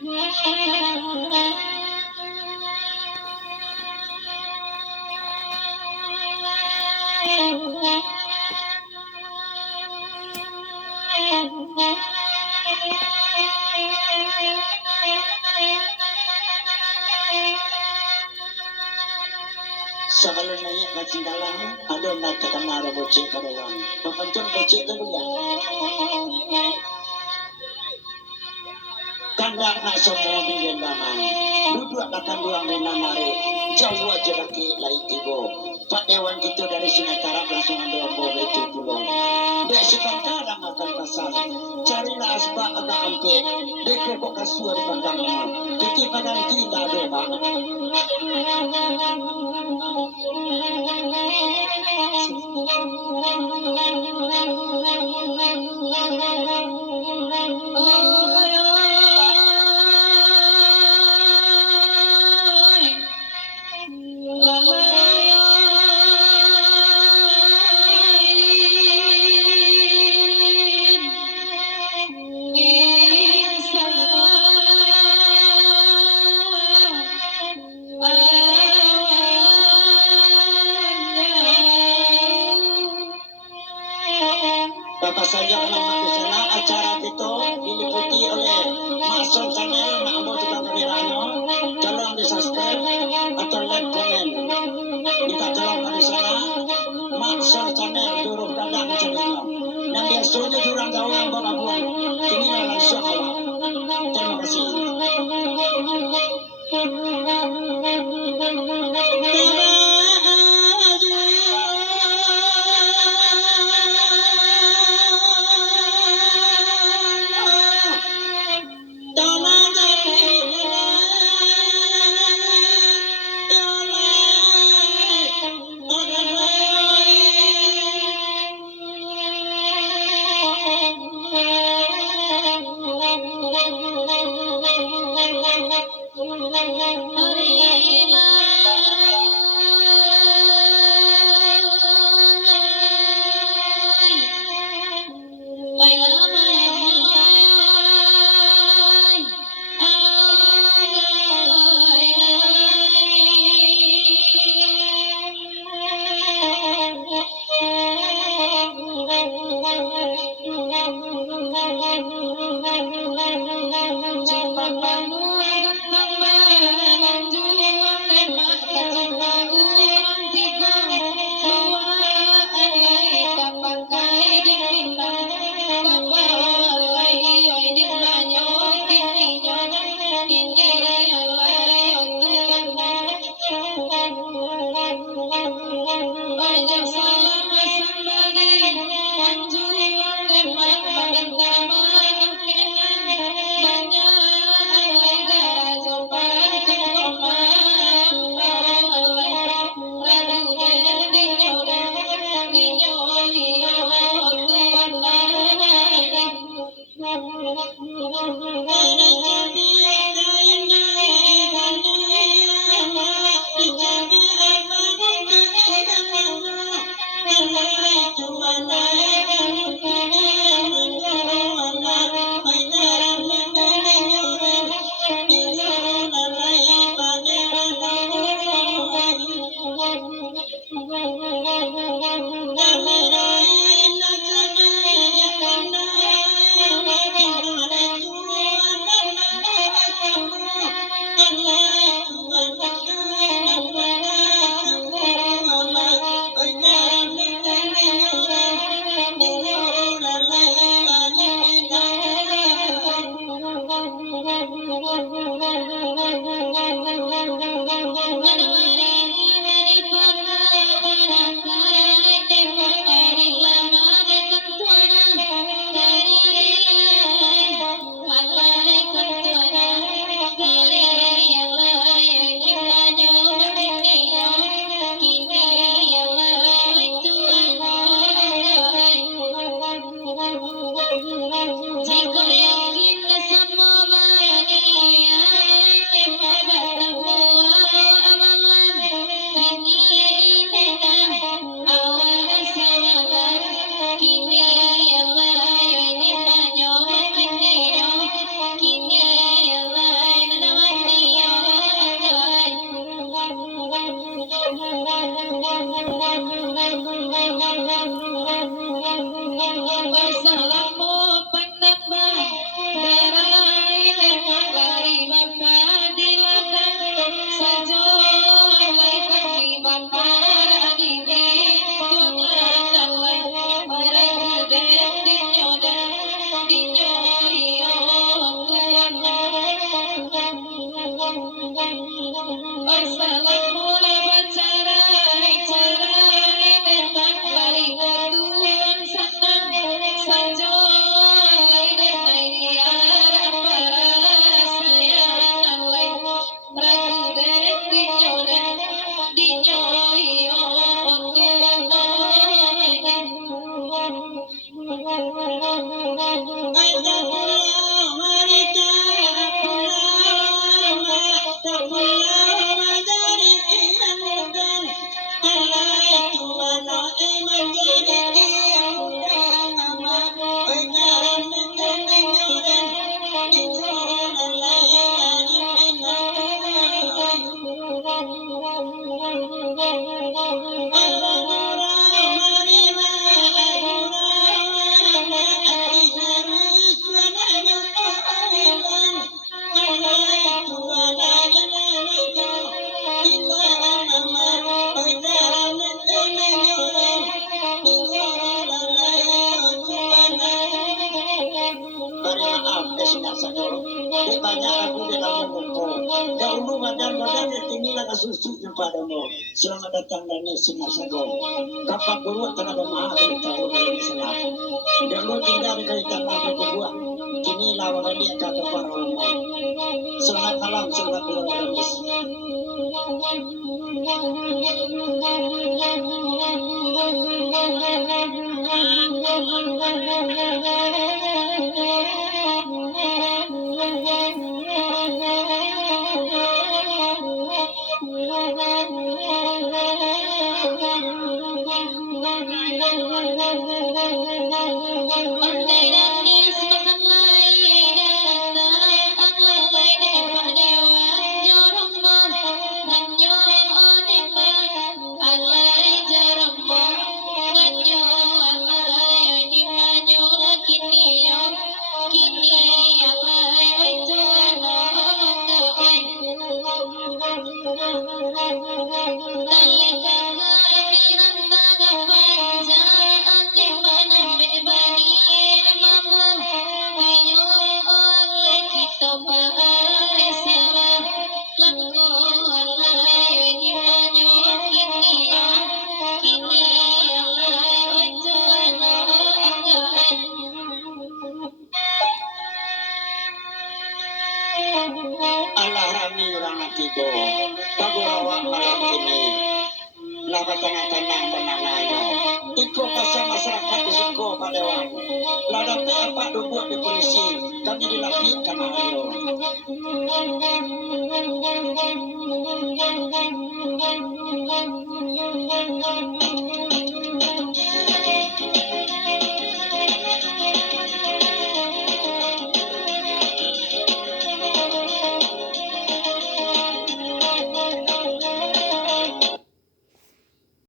Sebelum naik ke tinggalan, ada nak kenal bocil karuan. Papancun bocil karuan. Kandak nak semua bikin daman. Duduk akan dua menamari. Jauh aja lagi lagi tibo. Pak Dewan gitu dari Sumatera langsung ambil ambil itu pulau. Dia kadang akan pasang. Carilah asbak agak ampir. Dia kok kasur di pandangnya. Kita pada tidak ada mak. Bapak saja alamat di sana acara itu diliputi oleh Masuk Channel namun juga kameranya tolong di subscribe atau like komen kita tolong di sana Masuk Channel durung kadang channelnya dan biasanya durang jauh bapak buang ini langsung Allah terima kasih. Ditanya aku di dalam buku. Dahulu badan-badan yang tinggilah kesusu padamu. Selamat datang dan sinar sago. Kapak guru terhadap maha beritahu dari Islam. Dahulu tinggal di kaitan maha kebuah. Kini lawan dia kata para ulama. Selamat malam, selamat malam. Allah rami rangat itu pagurawa malam ini laba tengah-tengah menangayo iko pasal masyarakat di siko padewan lada apa dibuat di polisi kami dilapikan ayo